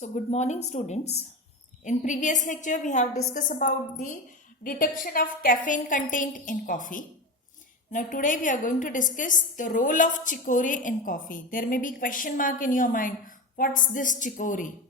So good morning students. In previous lecture we have discussed about the detection of caffeine content in coffee. Now today we are going to discuss the role of chicory in coffee. There may be question mark in your mind. What's this chicory?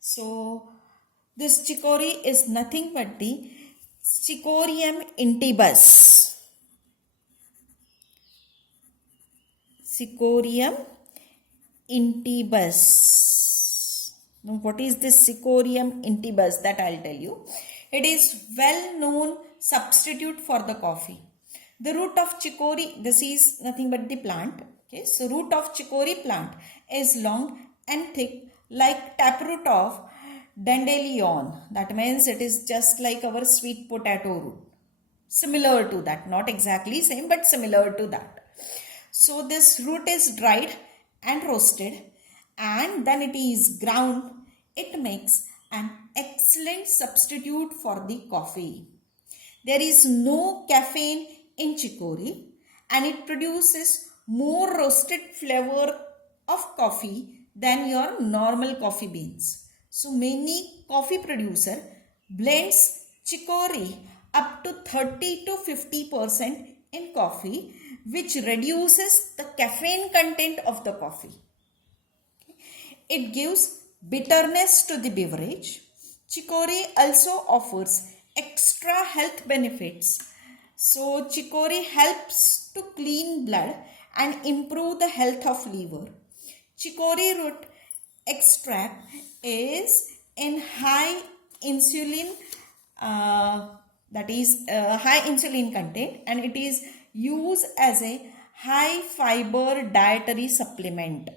So this chicory is nothing but the Cichorium intybus. Cichorium intybus. Now, what is this Cichorium intybus? That I'll tell you. It is well-known substitute for the coffee. The root of chicory, this is nothing but the plant. Okay, so root of chicory plant is long and thick like taproot of dandelion. That means it is just like our sweet potato root. Similar to that, not exactly same, but similar to that. So this root is dried and roasted and then it is ground. It makes an excellent substitute for the coffee. There is no caffeine in chicory and it produces more roasted flavor of coffee than your normal coffee beans. So many coffee producer blends chicory up to 30 to 50% in coffee, which reduces the caffeine content of the coffee. It gives bitterness to the beverage. Chicory also offers extra health benefits. So chicory helps to clean blood and improve the health of liver. Chicory root extract is in high insulin high insulin content, and it is used as a high fiber dietary supplement.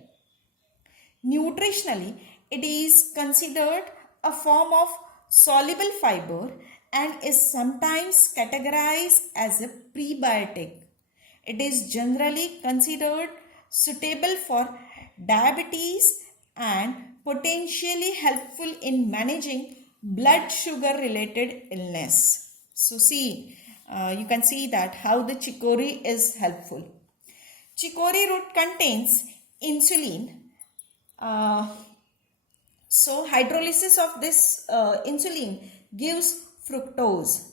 Nutritionally, it is considered a form of soluble fiber and is sometimes categorized as a prebiotic. It is generally considered suitable for diabetes and potentially helpful in managing blood sugar related illness. So you can see that how the chicory is helpful. Chicory root contains insulin. So hydrolysis of this insulin gives fructose.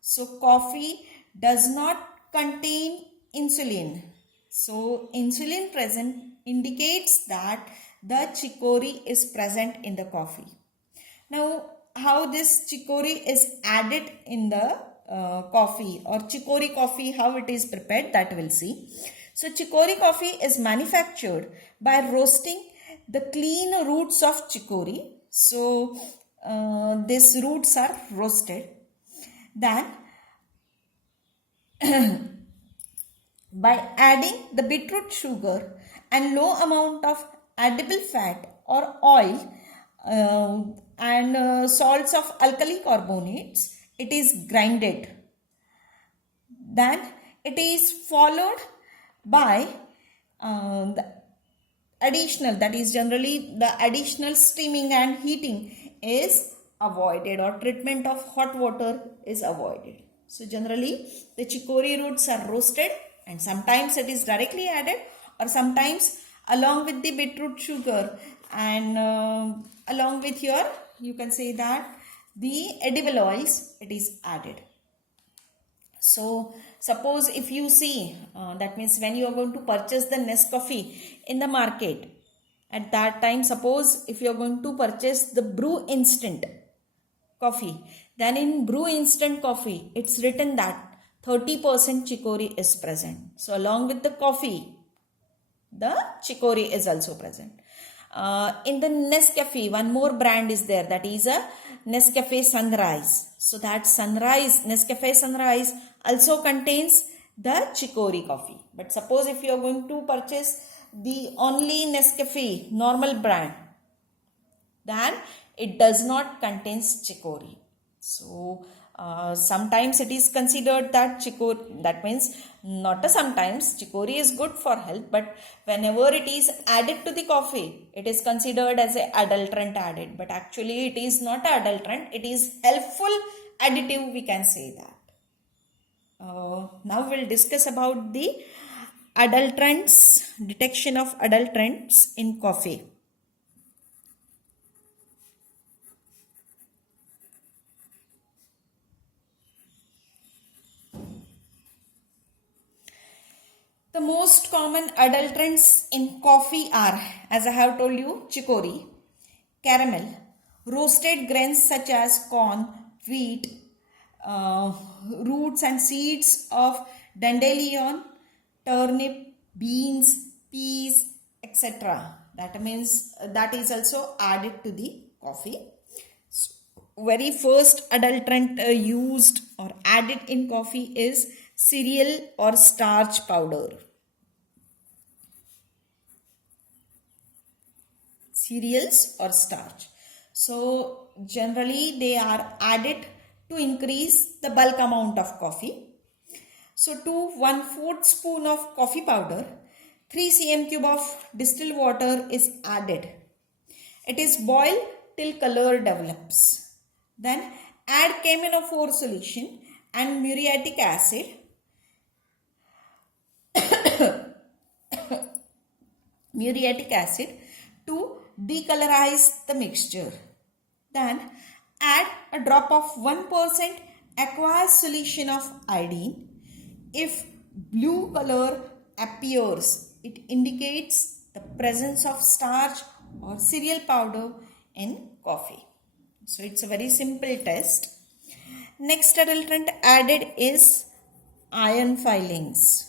So coffee does not contain insulin. So insulin present indicates that the chicory is present in the coffee. Now how this chicory is added in the coffee, or chicory coffee, how it is prepared, that we'll see. So chicory coffee is manufactured by roasting the clean roots of chicory. So these roots are roasted. Then by adding the beetroot sugar and low amount of edible fat or oil and salts of alkali carbonates, it is grinded. Then it is followed by the additional, that is generally the additional steaming and heating is avoided, or treatment of hot water is avoided. So generally the chicory roots are roasted and sometimes it is directly added, or sometimes along with the beetroot sugar and along with your, you can say that, the edible oils, it is added. So suppose if you see, that means when you are going to purchase the Nescafe in the market, at that time, suppose if you are going to purchase the brew instant coffee, then in brew instant coffee, it's written that 30% chicory is present. So along with the coffee, the chicory is also present. In the Nescafe, one more brand is there, that is a Nescafe Sunrise. So that Nescafe Sunrise also contains the chicory coffee. But suppose if you are going to purchase the only Nescafe normal brand, then it does not contain chicory. So sometimes it is considered that chicory, that means not a sometimes, chicory is good for health, but whenever it is added to the coffee, it is considered as an adulterant added, but actually it is not an adulterant, it is helpful additive, we can say that. Now we'll discuss about the adulterants, detection of adulterants in coffee. The most common adulterants in coffee are, as I have told you, chicory, caramel, roasted grains such as corn, wheat, roots and seeds of dandelion, turnip, beans, peas, etc. That means that is also added to the coffee. So, very first adulterant used or added in coffee is cereal or starch powder. Cereals or starch. So generally they are added to increase the bulk amount of coffee. So to 1/4 spoon of coffee powder, 3 cm cube of distilled water is added. It is boiled till color develops. Then add camphor solution and muriatic acid. Muriatic acid to decolorize the mixture. Then add a drop of 1% aqueous solution of iodine. If blue color appears, it indicates the presence of starch or cereal powder in coffee. So it's a very simple test. Next adulterant added is iron filings.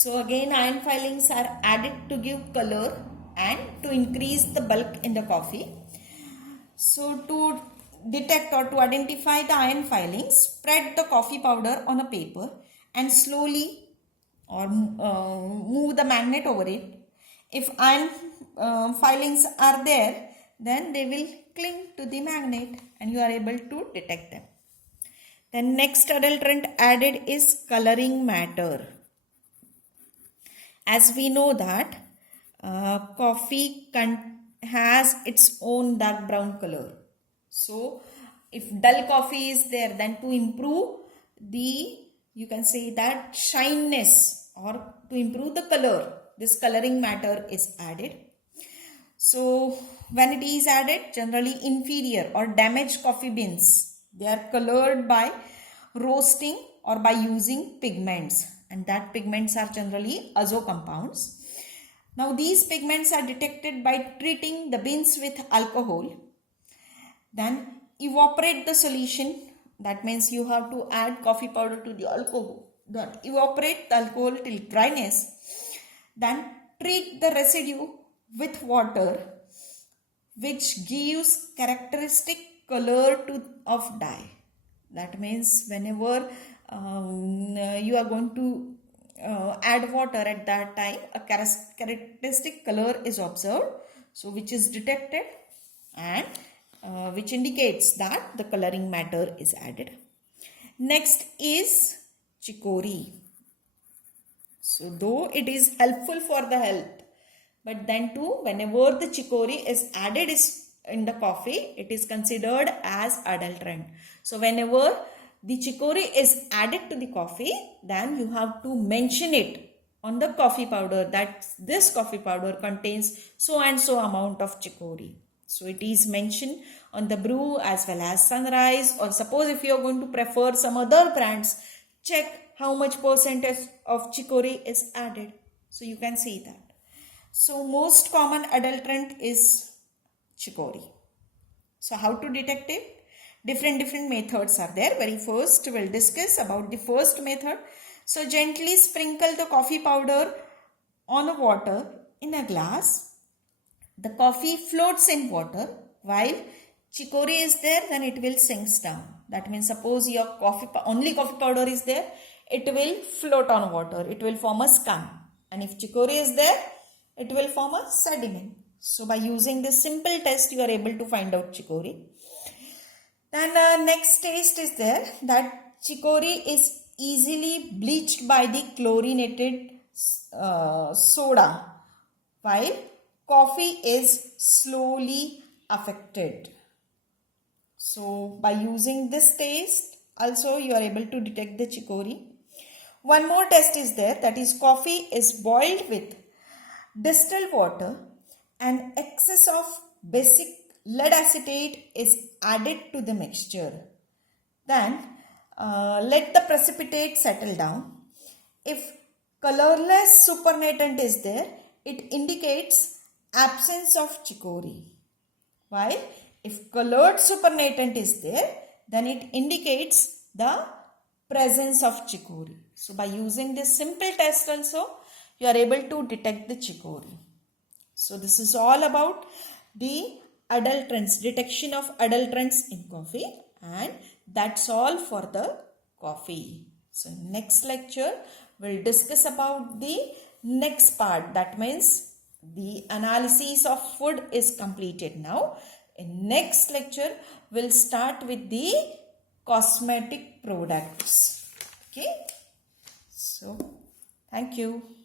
So again iron filings are added to give color and to increase the bulk in the coffee. So to detect or to identify the iron filings, spread the coffee powder on a paper and slowly or move the magnet over it. If iron filings are there, then they will cling to the magnet and you are able to detect them. Then next adulterant added is coloring matter. As we know that coffee has its own dark brown color. So if dull coffee is there, then to improve the, you can say that shineness or to improve the color, this coloring matter is added. So when it is added, generally inferior or damaged coffee beans, they are colored by roasting or by using pigments, and that pigments are generally azo compounds. Now these pigments are detected by treating the beans with alcohol. Then evaporate the solution. That means you have to add coffee powder to the alcohol. Then evaporate the alcohol till dryness. Then treat the residue with water, which gives characteristic color of dye. That means whenever you are going to add water, at that time a characteristic color is observed, so which is detected and which indicates that the coloring matter is added. Next is chicory. So though it is helpful for the health, but then too whenever the chicory is added in the coffee, it is considered as adulterant. So whenever the chicory is added to the coffee, then you have to mention it on the coffee powder that this coffee powder contains so and so amount of chicory. So it is mentioned on the brew as well as Sunrise, or suppose if you are going to prefer some other brands, check how much percentage of chicory is added. So you can see that. So most common adulterant is chicory. So how to detect it? Different methods are there. Very first we'll discuss about the first method. So gently sprinkle the coffee powder on a water in a glass. The coffee floats in water while chicory is there, then it will sinks down. That means suppose your only coffee powder is there, it will float on water. It will form a scum. And if chicory is there, it will form a sediment. So by using this simple test, you are able to find out chicory. Then next test is there that chicory is easily bleached by the chlorinated soda, while coffee is slowly affected. So by using this test, also you are able to detect the chicory. One more test is there, that is coffee is boiled with distilled water and excess of basic lead acetate is added to the mixture. Then let the precipitate settle down. If colorless supernatant is there, it indicates absence of chicory. While if colored supernatant is there, then it indicates the presence of chicory. So by using this simple test also, you are able to detect the chicory. So this is all about the adulterants, detection of adulterants in coffee, and that's all for the coffee. So next lecture we'll discuss about the next part, that means the analysis of food is completed now. In next lecture we'll start with the cosmetic products. Okay, so thank you.